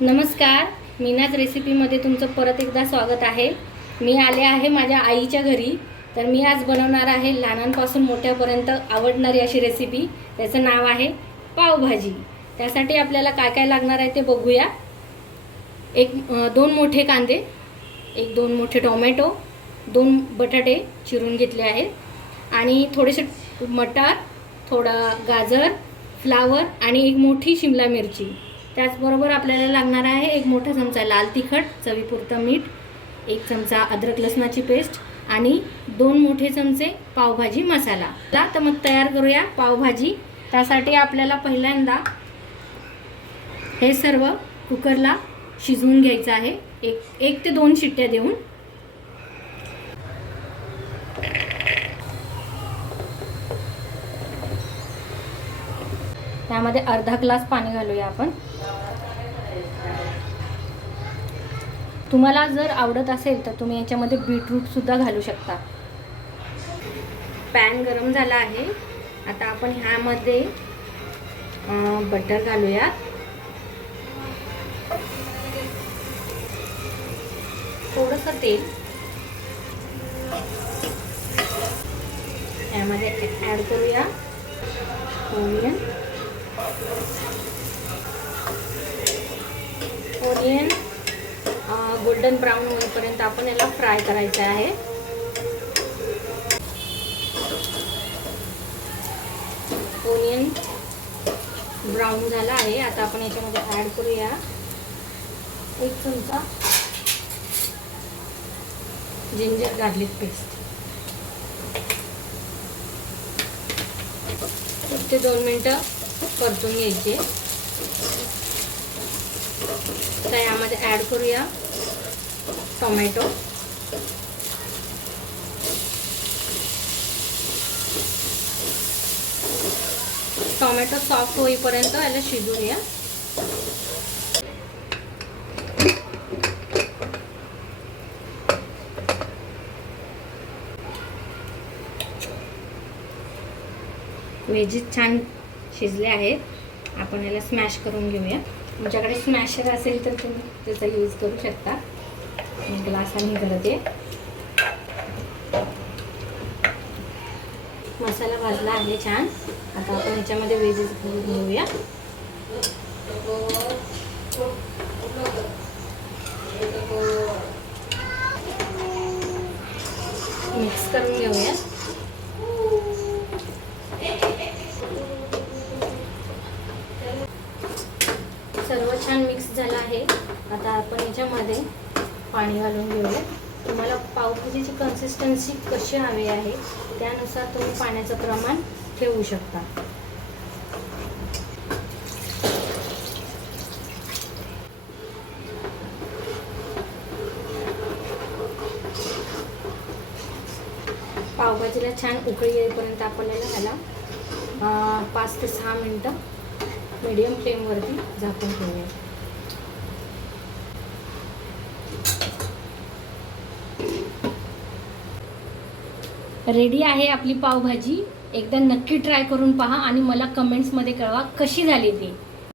नमस्कार, मीनाच रेसिपीमध्ये तुमचं परत एकदा स्वागत आहे। मी आले आहे माझ्या आईच्या घरी। तर मी आज बनवणार आहे लहानांपासून मोठ्यापर्यंत आवडणारी अशी रेसिपी। त्याचं नाव आहे पावभाजी। त्यासाठी आपल्याला काय काय लागणार आहे ते बघूया। दोन मोठे कांदे, दोन मोठे टोमॅटो, 2 बटाटे चिरून घेतले आहेत आणि थोडेसे मटार, थोडा गाजर, फ्लावर आणि एक मोठी शिमला मिरची। त्याचबरोबर आपल्याला लागणार आहे 1 मोठा चमचा लाल तिखट, चवीपुरतं मीठ, 1 चमचा अद्रक लसणाची पेस्ट आणि 2 मोठे चमचे पावभाजी मसाला। तर मग तयार करूया पावभाजी। त्यासाठी आपल्याला पहिल्यांदा हे सर्व कुकरला शिजवून घ्यायचं आहे, 1 ते 2 शिट्ट्या देऊन। त्यामध्ये अर्धा ग्लास पाणी घालूया आपण। तुम्हाला जर आवडत असेल तर तुम्ही याच्यामध्ये बीटरूट सुद्धा घालू शकता। पॅन गरम झाला आहे। आता आपण ह्यामध्ये बटर घालूया, थोडंसं तेल यामध्ये ॲड करूया। ओनियन गोल्डन ब्राउन होईपर्यंत आपण याला फ्राय करायचं आहे। ओनियन ब्राउन झाला आहे। आता आपण याच्यामध्ये ॲड करूया 1 चमचा जिंजर गार्लिक पेस्ट। 1 ते 2 मिनिटं परतून घ्यायचे। तर यामध्ये ॲड करूया टोमॅटो, टोमॅटो सॉफ्ट होईपर्यंत याला शिजवूया। व्हेजीस छान शिजले आहेत। आपण याला स्मॅश करून घेऊया। तुमच्याकडे स्मॅशर असेल तर तुम्ही त्याचा यूज करू शकता। मी ग्लासाने करते। मसाला भाजला आहे छान। आता आपण याच्यामध्ये व्हेजीस घालून घेऊया। मिक्स करून घेऊया। सर्व छान मिक्स झालं आहे। आता आपण याच्यामध्ये पाणी घालून घेऊया। तुम्हाला पावभाजीची कन्सिस्टन्सी कशी हवी आहे त्यानुसार तुम्ही पाण्याचं प्रमाण ठेवू शकता। पावभाजीला छान उकळी येईपर्यंत आपल्याला ह्याला 5 ते 6 मिनिटं मीडियम फ्लेमवरती झाकून ठेवूया। रेडी आहे आपली पावभाजी। एकदा नक्की ट्राय करून पहा आणि मला कमेंट्समध्ये कळवा कशी झाली ती।